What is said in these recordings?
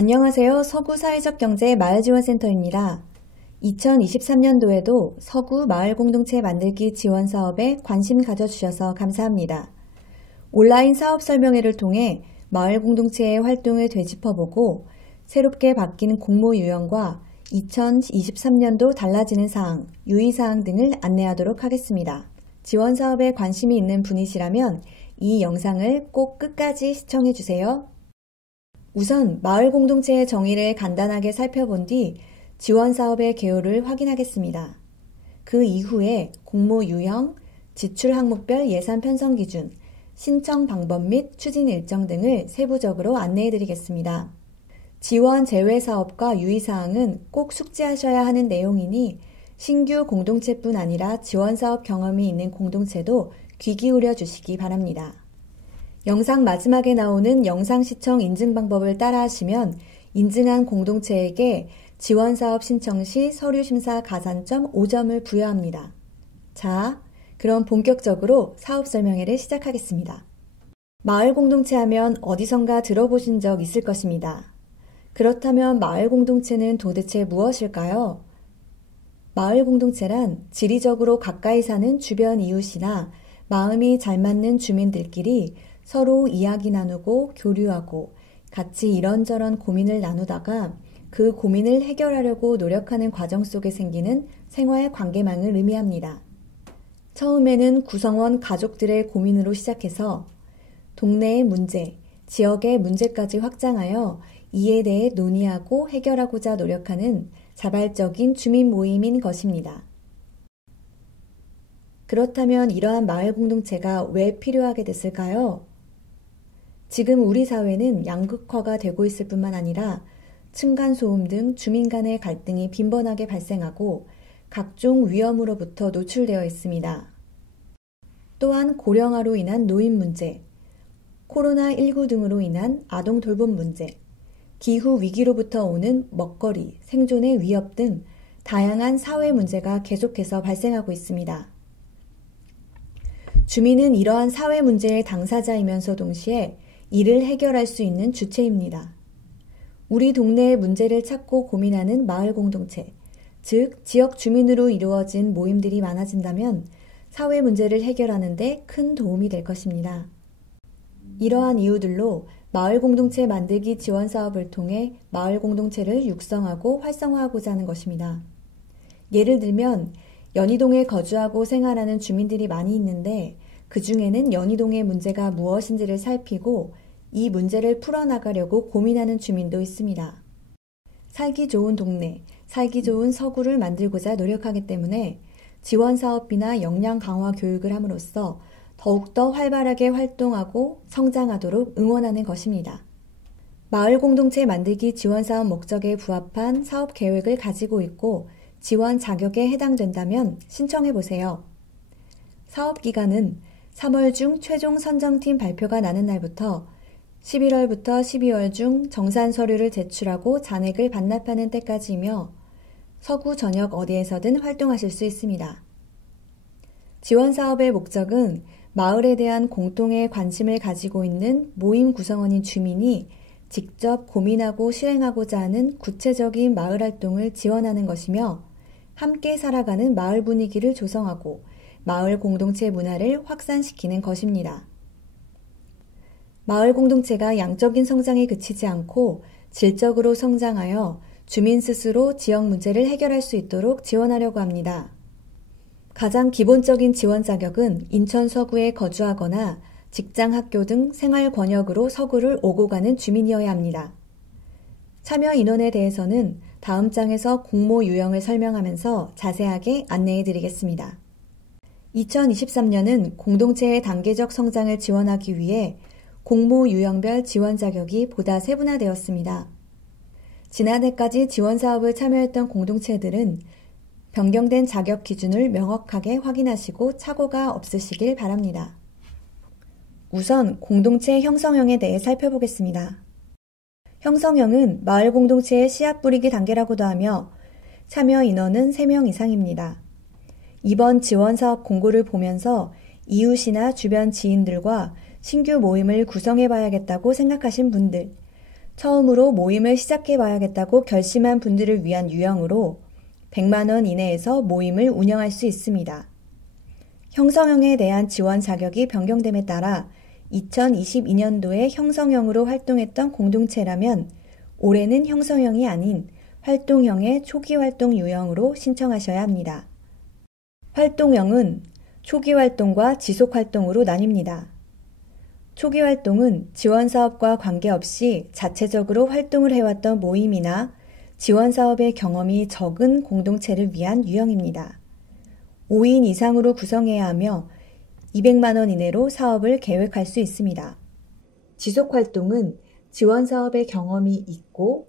안녕하세요. 서구 사회적 경제 마을지원센터입니다. 2023년도에도 서구 마을공동체 만들기 지원 사업에 관심 가져주셔서 감사합니다. 온라인 사업 설명회를 통해 마을공동체의 활동을 되짚어보고 새롭게 바뀐 공모 유형과 2023년도 달라지는 사항, 유의사항 등을 안내하도록 하겠습니다. 지원 사업에 관심이 있는 분이시라면 이 영상을 꼭 끝까지 시청해주세요. 우선 마을 공동체의 정의를 간단하게 살펴본 뒤 지원 사업의 개요를 확인하겠습니다. 그 이후에 공모 유형, 지출 항목별 예산 편성 기준, 신청 방법 및 추진 일정 등을 세부적으로 안내해 드리겠습니다. 지원 제외 사업과 유의사항은 꼭 숙지하셔야 하는 내용이니 신규 공동체뿐 아니라 지원 사업 경험이 있는 공동체도 귀 기울여 주시기 바랍니다. 영상 마지막에 나오는 영상 시청 인증 방법을 따라하시면 인증한 공동체에게 지원사업 신청 시 서류 심사 가산점 5점을 부여합니다. 자, 그럼 본격적으로 사업 설명회를 시작하겠습니다. 마을 공동체 하면 어디선가 들어보신 적 있을 것입니다. 그렇다면 마을 공동체는 도대체 무엇일까요? 마을 공동체란 지리적으로 가까이 사는 주변 이웃이나 마음이 잘 맞는 주민들끼리 서로 이야기 나누고 교류하고 같이 이런저런 고민을 나누다가 그 고민을 해결하려고 노력하는 과정 속에 생기는 생활 관계망을 의미합니다. 처음에는 구성원 가족들의 고민으로 시작해서 동네의 문제, 지역의 문제까지 확장하여 이에 대해 논의하고 해결하고자 노력하는 자발적인 주민 모임인 것입니다. 그렇다면 이러한 마을 공동체가 왜 필요하게 됐을까요? 지금 우리 사회는 양극화가 되고 있을 뿐만 아니라 층간소음 등 주민 간의 갈등이 빈번하게 발생하고 각종 위험으로부터 노출되어 있습니다. 또한 고령화로 인한 노인 문제, 코로나19 등으로 인한 아동 돌봄 문제, 기후 위기로부터 오는 먹거리, 생존의 위협 등 다양한 사회 문제가 계속해서 발생하고 있습니다. 주민은 이러한 사회 문제의 당사자이면서 동시에 이를 해결할 수 있는 주체입니다. 우리 동네의 문제를 찾고 고민하는 마을 공동체, 즉 지역 주민으로 이루어진 모임들이 많아진다면 사회 문제를 해결하는 데 큰 도움이 될 것입니다. 이러한 이유들로 마을 공동체 만들기 지원 사업을 통해 마을 공동체를 육성하고 활성화하고자 하는 것입니다. 예를 들면 연희동에 거주하고 생활하는 주민들이 많이 있는데 그 중에는 연희동의 문제가 무엇인지를 살피고 이 문제를 풀어나가려고 고민하는 주민도 있습니다. 살기 좋은 동네, 살기 좋은 서구를 만들고자 노력하기 때문에 지원사업비나 역량 강화 교육을 함으로써 더욱더 활발하게 활동하고 성장하도록 응원하는 것입니다. 마을 공동체 만들기 지원사업 목적에 부합한 사업 계획을 가지고 있고 지원 자격에 해당된다면 신청해보세요. 사업 기간은 3월 중 최종 선정팀 발표가 나는 날부터 11월부터 12월 중 정산 서류를 제출하고 잔액을 반납하는 때까지이며 서구 전역 어디에서든 활동하실 수 있습니다. 지원 사업의 목적은 마을에 대한 공통의 관심을 가지고 있는 모임 구성원인 주민이 직접 고민하고 실행하고자 하는 구체적인 마을 활동을 지원하는 것이며 함께 살아가는 마을 분위기를 조성하고 마을 공동체 문화를 확산시키는 것입니다. 마을 공동체가 양적인 성장에 그치지 않고 질적으로 성장하여 주민 스스로 지역 문제를 해결할 수 있도록 지원하려고 합니다. 가장 기본적인 지원 자격은 인천 서구에 거주하거나 직장, 학교 등 생활 권역으로 서구를 오고 가는 주민이어야 합니다. 참여 인원에 대해서는 다음 장에서 공모 유형을 설명하면서 자세하게 안내해 드리겠습니다. 2023년은 공동체의 단계적 성장을 지원하기 위해 공모 유형별 지원 자격이 보다 세분화되었습니다. 지난해까지 지원 사업을 참여했던 공동체들은 변경된 자격 기준을 명확하게 확인하시고 착오가 없으시길 바랍니다. 우선 공동체 형성형에 대해 살펴보겠습니다. 형성형은 마을 공동체의 씨앗 뿌리기 단계라고도 하며 참여 인원은 3명 이상입니다. 이번 지원 사업 공고를 보면서 이웃이나 주변 지인들과 신규 모임을 구성해 봐야겠다고 생각하신 분들, 처음으로 모임을 시작해봐야겠다고 결심한 분들을 위한 유형으로 100만 원 이내에서 모임을 운영할 수 있습니다. 형성형에 대한 지원 자격이 변경됨에 따라 2022년도에 형성형으로 활동했던 공동체라면 올해는 형성형이 아닌 활동형의 초기 활동 유형으로 신청하셔야 합니다. 활동형은 초기 활동과 지속 활동으로 나뉩니다. 초기 활동은 지원 사업과 관계없이 자체적으로 활동을 해왔던 모임이나 지원 사업의 경험이 적은 공동체를 위한 유형입니다. 5인 이상으로 구성해야 하며 200만 원 이내로 사업을 계획할 수 있습니다. 지속 활동은 지원 사업의 경험이 있고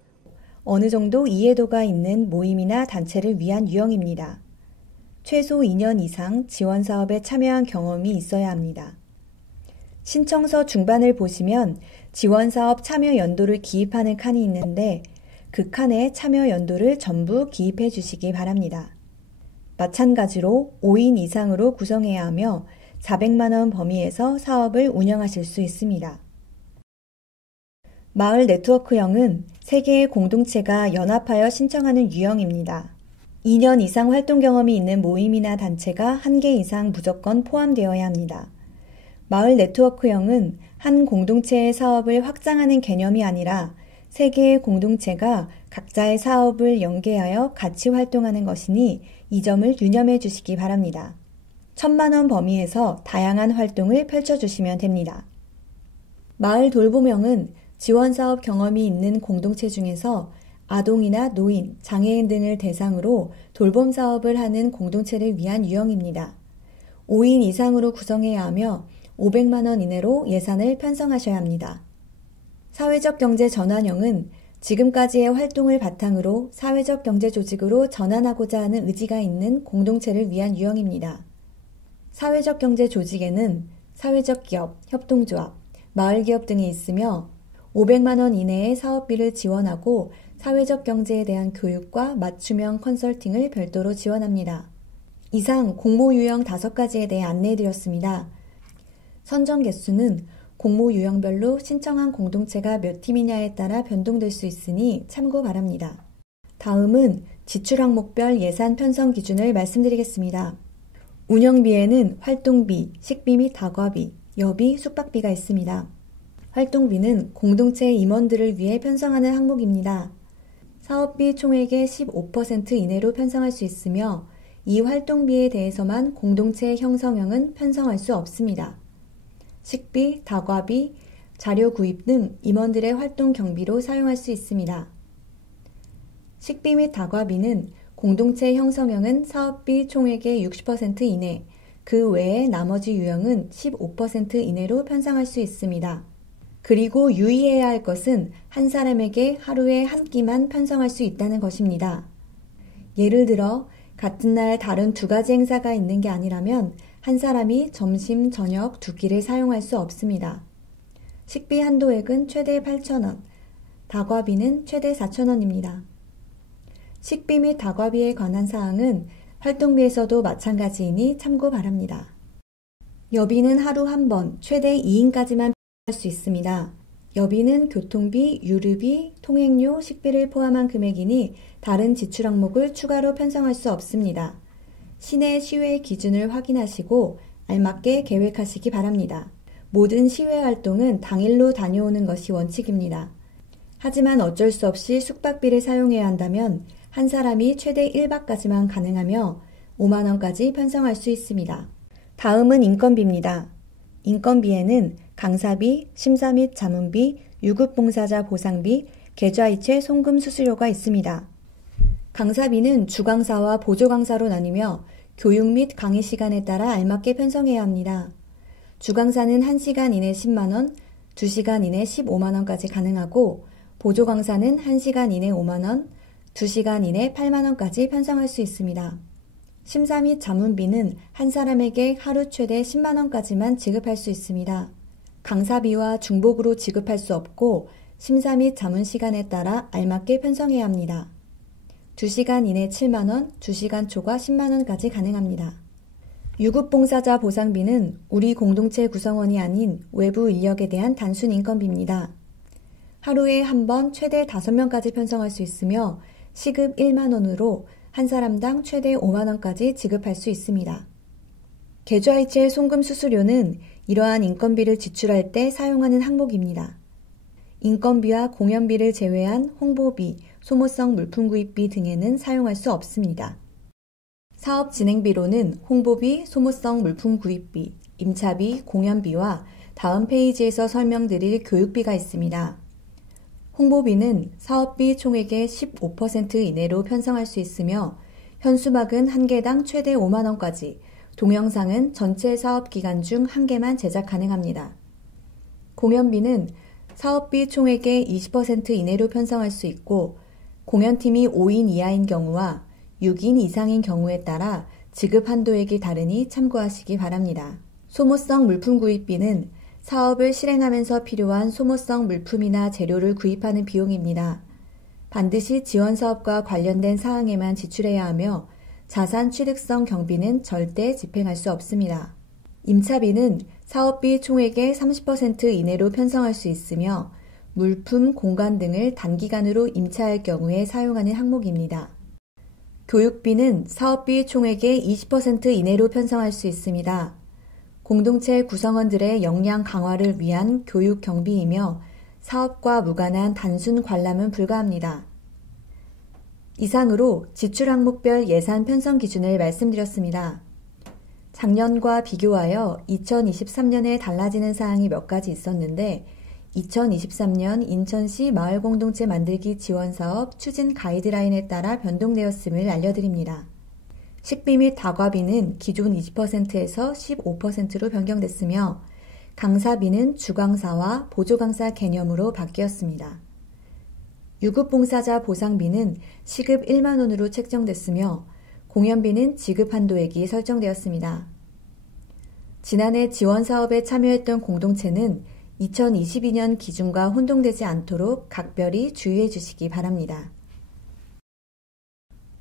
어느 정도 이해도가 있는 모임이나 단체를 위한 유형입니다. 최소 2년 이상 지원 사업에 참여한 경험이 있어야 합니다. 신청서 중반을 보시면 지원 사업 참여 연도를 기입하는 칸이 있는데 그 칸에 참여 연도를 전부 기입해 주시기 바랍니다. 마찬가지로 5인 이상으로 구성해야 하며 400만 원 범위에서 사업을 운영하실 수 있습니다. 마을 네트워크형은 3개의 공동체가 연합하여 신청하는 유형입니다. 2년 이상 활동 경험이 있는 모임이나 단체가 1개 이상 무조건 포함되어야 합니다. 마을 네트워크형은 한 공동체의 사업을 확장하는 개념이 아니라 3개의 공동체가 각자의 사업을 연계하여 같이 활동하는 것이니 이 점을 유념해 주시기 바랍니다. 1000만 원 범위에서 다양한 활동을 펼쳐주시면 됩니다. 마을 돌봄형은 지원사업 경험이 있는 공동체 중에서 아동이나 노인, 장애인 등을 대상으로 돌봄 사업을 하는 공동체를 위한 유형입니다. 5인 이상으로 구성해야 하며 500만 원 이내로 예산을 편성하셔야 합니다. 사회적 경제 전환형은 지금까지의 활동을 바탕으로 사회적 경제 조직으로 전환하고자 하는 의지가 있는 공동체를 위한 유형입니다. 사회적 경제 조직에는 사회적 기업, 협동조합, 마을기업 등이 있으며 500만 원 이내의 사업비를 지원하고 사회적 경제에 대한 교육과 맞춤형 컨설팅을 별도로 지원합니다. 이상 공모 유형 5가지에 대해 안내해드렸습니다. 선정 개수는 공모 유형별로 신청한 공동체가 몇 팀이냐에 따라 변동될 수 있으니 참고 바랍니다. 다음은 지출 항목별 예산 편성 기준을 말씀드리겠습니다. 운영비에는 활동비, 식비 및 다과비, 여비, 숙박비가 있습니다. 활동비는 공동체 임원들을 위해 편성하는 항목입니다. 사업비 총액의 15% 이내로 편성할 수 있으며 이 활동비에 대해서만 공동체 형성형은 편성할 수 없습니다. 식비, 다과비, 자료 구입 등 임원들의 활동 경비로 사용할 수 있습니다. 식비 및 다과비는 공동체 형성형은 사업비 총액의 60% 이내, 그 외에 나머지 유형은 15% 이내로 편성할 수 있습니다. 그리고 유의해야 할 것은 한 사람에게 하루에 한 끼만 편성할 수 있다는 것입니다. 예를 들어 같은 날 다른 2가지 행사가 있는 게 아니라면 한 사람이 점심, 저녁 2끼를 사용할 수 없습니다. 식비 한도액은 최대 8,000원, 다과비는 최대 4,000원입니다. 식비 및 다과비에 관한 사항은 활동비에서도 마찬가지이니 참고 바랍니다. 여비는 하루 한 번, 최대 2인까지만 할 수 있습니다. 여비는 교통비, 유류비, 통행료, 식비를 포함한 금액이니 다른 지출 항목을 추가로 편성할 수 없습니다. 시내 시회 기준을 확인하시고 알맞게 계획하시기 바랍니다. 모든 시회 활동은 당일로 다녀오는 것이 원칙입니다. 하지만 어쩔 수 없이 숙박비를 사용해야 한다면 한 사람이 최대 1박까지만 가능하며 5만 원까지 편성할 수 있습니다. 다음은 인건비입니다. 인건비에는 강사비, 심사 및 자문비, 유급봉사자 보상비, 계좌이체 송금 수수료가 있습니다. 강사비는 주강사와 보조강사로 나뉘며 교육 및 강의 시간에 따라 알맞게 편성해야 합니다. 주강사는 1시간 이내 10만원, 2시간 이내 15만원까지 가능하고 보조강사는 1시간 이내 5만원, 2시간 이내 8만원까지 편성할 수 있습니다. 심사 및 자문비는 한 사람에게 하루 최대 10만원까지만 지급할 수 있습니다. 강사비와 중복으로 지급할 수 없고 심사 및 자문 시간에 따라 알맞게 편성해야 합니다. 2시간 이내 7만원, 2시간 초과 10만원까지 가능합니다. 유급봉사자 보상비는 우리 공동체 구성원이 아닌 외부 인력에 대한 단순 인건비입니다. 하루에 한 번 최대 5명까지 편성할 수 있으며 시급 1만 원으로 한 사람당 최대 5만 원까지 지급할 수 있습니다. 계좌이체 송금 수수료는 이러한 인건비를 지출할 때 사용하는 항목입니다. 인건비와 공연비를 제외한 홍보비, 소모성 물품 구입비 등에는 사용할 수 없습니다. 사업 진행비로는 홍보비, 소모성 물품 구입비, 임차비, 공연비와 다음 페이지에서 설명드릴 교육비가 있습니다. 홍보비는 사업비 총액의 15% 이내로 편성할 수 있으며 현수막은 한 개당 최대 5만 원까지, 동영상은 전체 사업 기간 중 한 개만 제작 가능합니다. 공연비는 사업비 총액의 20% 이내로 편성할 수 있고 공연팀이 5인 이하인 경우와 6인 이상인 경우에 따라 지급 한도액이 다르니 참고하시기 바랍니다. 소모성 물품 구입비는 사업을 실행하면서 필요한 소모성 물품이나 재료를 구입하는 비용입니다. 반드시 지원 사업과 관련된 사항에만 지출해야 하며 자산 취득성 경비는 절대 집행할 수 없습니다. 임차비는 사업비 총액의 30% 이내로 편성할 수 있으며 물품, 공간 등을 단기간으로 임차할 경우에 사용하는 항목입니다. 교육비는 사업비 총액의 20% 이내로 편성할 수 있습니다. 공동체 구성원들의 역량 강화를 위한 교육 경비이며 사업과 무관한 단순 관람은 불가합니다. 이상으로 지출 항목별 예산 편성 기준을 말씀드렸습니다. 작년과 비교하여 2023년에 달라지는 사항이 몇 가지 있었는데 2023년 인천시 마을공동체 만들기 지원사업 추진 가이드라인에 따라 변동되었음을 알려드립니다. 식비 및 다과비는 기존 20%에서 15%로 변경됐으며 강사비는 주강사와 보조강사 개념으로 바뀌었습니다. 유급봉사자 보상비는 시급 1만 원으로 책정됐으며 공연비는 지급 한도액이 설정되었습니다. 지난해 지원사업에 참여했던 공동체는 2022년 기준과 혼동되지 않도록 각별히 주의해 주시기 바랍니다.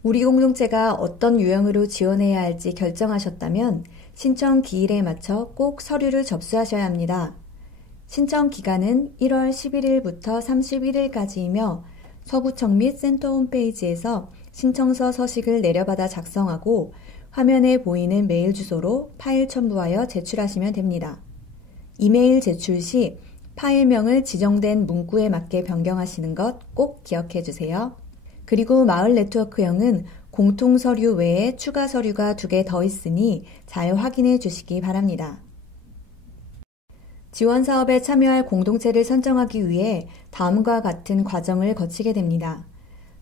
우리 공동체가 어떤 유형으로 지원해야 할지 결정하셨다면 신청 기일에 맞춰 꼭 서류를 접수하셔야 합니다. 신청 기간은 1월 11일부터 31일까지이며 서구청 및 센터 홈페이지에서 신청서 서식을 내려받아 작성하고 화면에 보이는 메일 주소로 파일 첨부하여 제출하시면 됩니다. 이메일 제출 시 파일명을 지정된 문구에 맞게 변경하시는 것 꼭 기억해 주세요. 그리고 마을 네트워크형은 공통 서류 외에 추가 서류가 2개 더 있으니 잘 확인해 주시기 바랍니다. 지원 사업에 참여할 공동체를 선정하기 위해 다음과 같은 과정을 거치게 됩니다.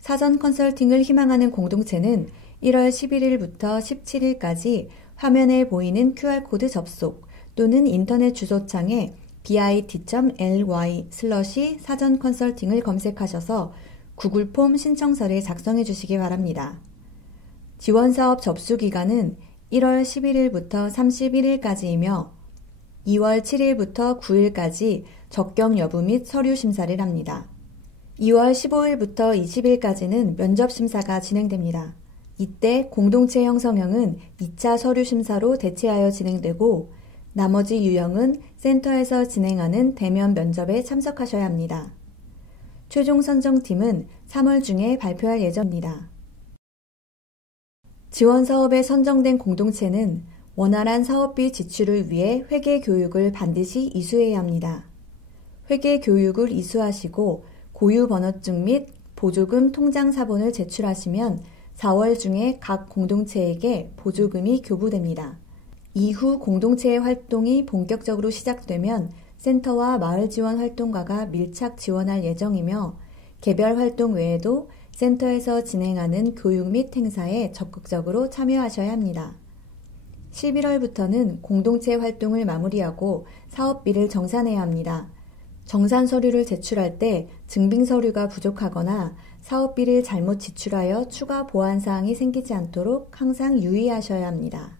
사전 컨설팅을 희망하는 공동체는 1월 11일부터 17일까지 화면에 보이는 QR코드 접속 또는 인터넷 주소창에 bit.ly/사전 컨설팅을 검색하셔서 구글 폼 신청서를 작성해 주시기 바랍니다. 지원사업 접수 기간은 1월 11일부터 31일까지이며 2월 7일부터 9일까지 적격 여부 및 서류 심사를 합니다. 2월 15일부터 20일까지는 면접 심사가 진행됩니다. 이때 공동체 형성형은 2차 서류 심사로 대체하여 진행되고 나머지 유형은 센터에서 진행하는 대면 면접에 참석하셔야 합니다. 최종 선정팀은 3월 중에 발표할 예정입니다. 지원 사업에 선정된 공동체는 원활한 사업비 지출을 위해 회계 교육을 반드시 이수해야 합니다. 회계 교육을 이수하시고 고유 번호증 및 보조금 통장 사본을 제출하시면 4월 중에 각 공동체에게 보조금이 교부됩니다. 이후 공동체의 활동이 본격적으로 시작되면 센터와 마을 지원 활동가가 밀착 지원할 예정이며 개별 활동 외에도 센터에서 진행하는 교육 및 행사에 적극적으로 참여하셔야 합니다. 11월부터는 공동체 활동을 마무리하고 사업비를 정산해야 합니다. 정산 서류를 제출할 때 증빙 서류가 부족하거나 사업비를 잘못 지출하여 추가 보완 사항이 생기지 않도록 항상 유의하셔야 합니다.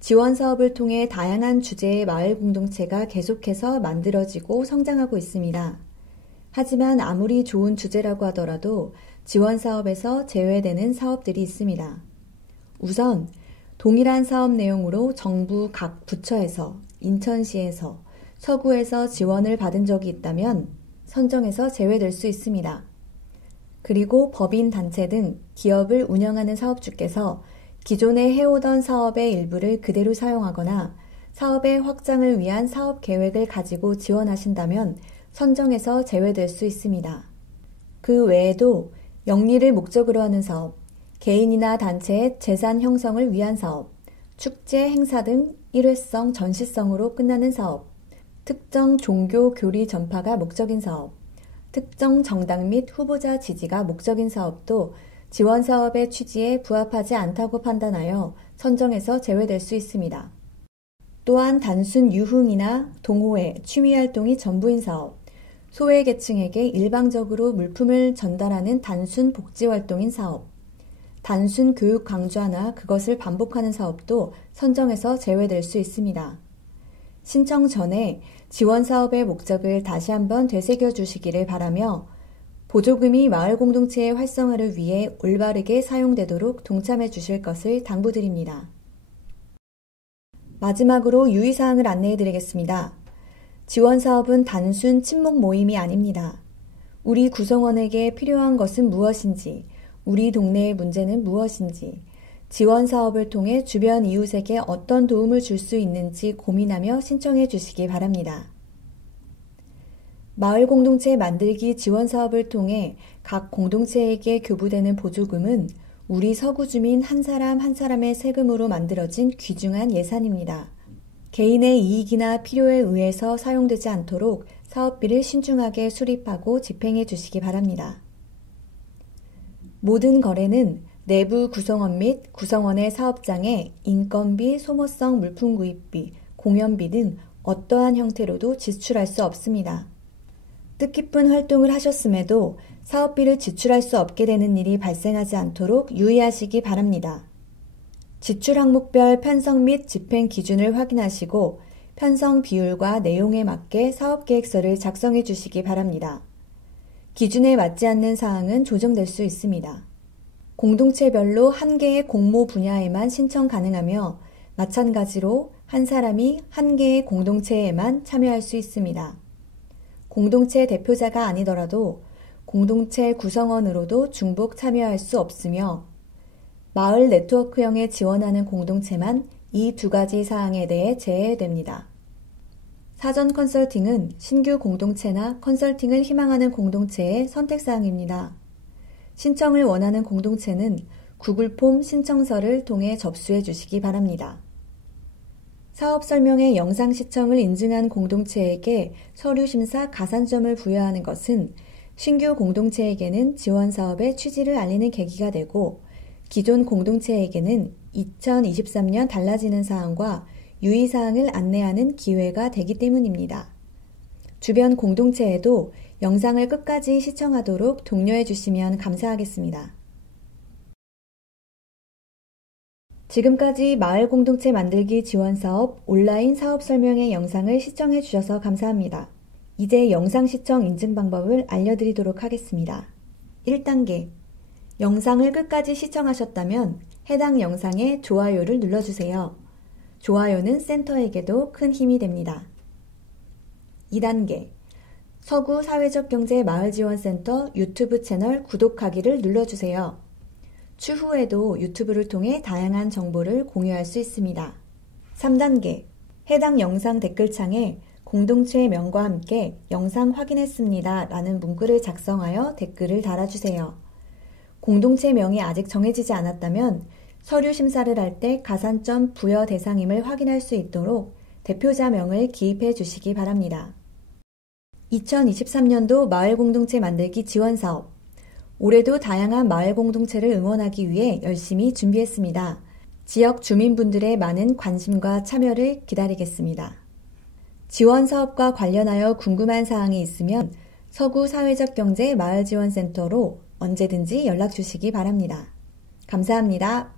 지원 사업을 통해 다양한 주제의 마을 공동체가 계속해서 만들어지고 성장하고 있습니다. 하지만 아무리 좋은 주제라고 하더라도 지원 사업에서 제외되는 사업들이 있습니다. 우선 동일한 사업 내용으로 정부 각 부처에서, 인천시에서, 서구에서 지원을 받은 적이 있다면 선정에서 제외될 수 있습니다. 그리고 법인, 단체 등 기업을 운영하는 사업주께서 기존에 해오던 사업의 일부를 그대로 사용하거나 사업의 확장을 위한 사업 계획을 가지고 지원하신다면 선정에서 제외될 수 있습니다. 그 외에도 영리를 목적으로 하는 사업, 개인이나 단체의 재산 형성을 위한 사업, 축제, 행사 등 일회성, 전시성으로 끝나는 사업, 특정 종교 교리 전파가 목적인 사업, 특정 정당 및 후보자 지지가 목적인 사업도 지원 사업의 취지에 부합하지 않다고 판단하여 선정에서 제외될 수 있습니다. 또한 단순 유흥이나 동호회, 취미활동이 전부인 사업, 소외계층에게 일방적으로 물품을 전달하는 단순 복지활동인 사업, 단순 교육 강좌나 그것을 반복하는 사업도 선정에서 제외될 수 있습니다. 신청 전에 지원 사업의 목적을 다시 한번 되새겨 주시기를 바라며 보조금이 마을 공동체의 활성화를 위해 올바르게 사용되도록 동참해 주실 것을 당부드립니다. 마지막으로 유의사항을 안내해 드리겠습니다. 지원 사업은 단순 친목 모임이 아닙니다. 우리 구성원에게 필요한 것은 무엇인지, 우리 동네의 문제는 무엇인지, 지원 사업을 통해 주변 이웃에게 어떤 도움을 줄 수 있는지 고민하며 신청해 주시기 바랍니다. 마을 공동체 만들기 지원 사업을 통해 각 공동체에게 교부되는 보조금은 우리 서구 주민 한 사람 한 사람의 세금으로 만들어진 귀중한 예산입니다. 개인의 이익이나 필요에 의해서 사용되지 않도록 사업비를 신중하게 수립하고 집행해 주시기 바랍니다. 모든 거래는 내부 구성원 및 구성원의 사업장에 인건비, 소모성 물품 구입비, 공연비 등 어떠한 형태로도 지출할 수 없습니다. 뜻깊은 활동을 하셨음에도 사업비를 지출할 수 없게 되는 일이 발생하지 않도록 유의하시기 바랍니다. 지출 항목별 편성 및 집행 기준을 확인하시고 편성 비율과 내용에 맞게 사업계획서를 작성해 주시기 바랍니다. 기준에 맞지 않는 사항은 조정될 수 있습니다. 공동체별로 한 개의 공모 분야에만 신청 가능하며 마찬가지로 한 사람이 한 개의 공동체에만 참여할 수 있습니다. 공동체 대표자가 아니더라도 공동체 구성원으로도 중복 참여할 수 없으며 마을 네트워크형에 지원하는 공동체만 이 두 가지 사항에 대해 제외됩니다. 사전 컨설팅은 신규 공동체나 컨설팅을 희망하는 공동체의 선택사항입니다. 신청을 원하는 공동체는 구글 폼 신청서를 통해 접수해 주시기 바랍니다. 사업 설명의 영상 시청을 인증한 공동체에게 서류 심사 가산점을 부여하는 것은 신규 공동체에게는 지원 사업의 취지를 알리는 계기가 되고 기존 공동체에게는 2023년 달라지는 사항과 유의사항을 안내하는 기회가 되기 때문입니다. 주변 공동체에도 영상을 끝까지 시청하도록 독려해 주시면 감사하겠습니다. 지금까지 마을 공동체 만들기 지원 사업 온라인 사업 설명의 영상을 시청해 주셔서 감사합니다. 이제 영상 시청 인증 방법을 알려드리도록 하겠습니다. 1단계, 영상을 끝까지 시청하셨다면 해당 영상에 좋아요를 눌러주세요. 좋아요는 센터에게도 큰 힘이 됩니다. 2단계, 서구 사회적 경제 마을지원센터 유튜브 채널 구독하기를 눌러주세요. 추후에도 유튜브를 통해 다양한 정보를 공유할 수 있습니다. 3단계, 해당 영상 댓글창에 공동체 명과 함께 영상 확인했습니다 라는 문구를 작성하여 댓글을 달아주세요. 공동체 명이 아직 정해지지 않았다면 서류 심사를 할 때 가산점 부여 대상임을 확인할 수 있도록 대표자 명을 기입해 주시기 바랍니다. 2023년도 마을 공동체 만들기 지원 사업. 올해도 다양한 마을 공동체를 응원하기 위해 열심히 준비했습니다. 지역 주민분들의 많은 관심과 참여를 기다리겠습니다. 지원 사업과 관련하여 궁금한 사항이 있으면 서구 사회적 경제 마을지원센터로 언제든지 연락 주시기 바랍니다. 감사합니다.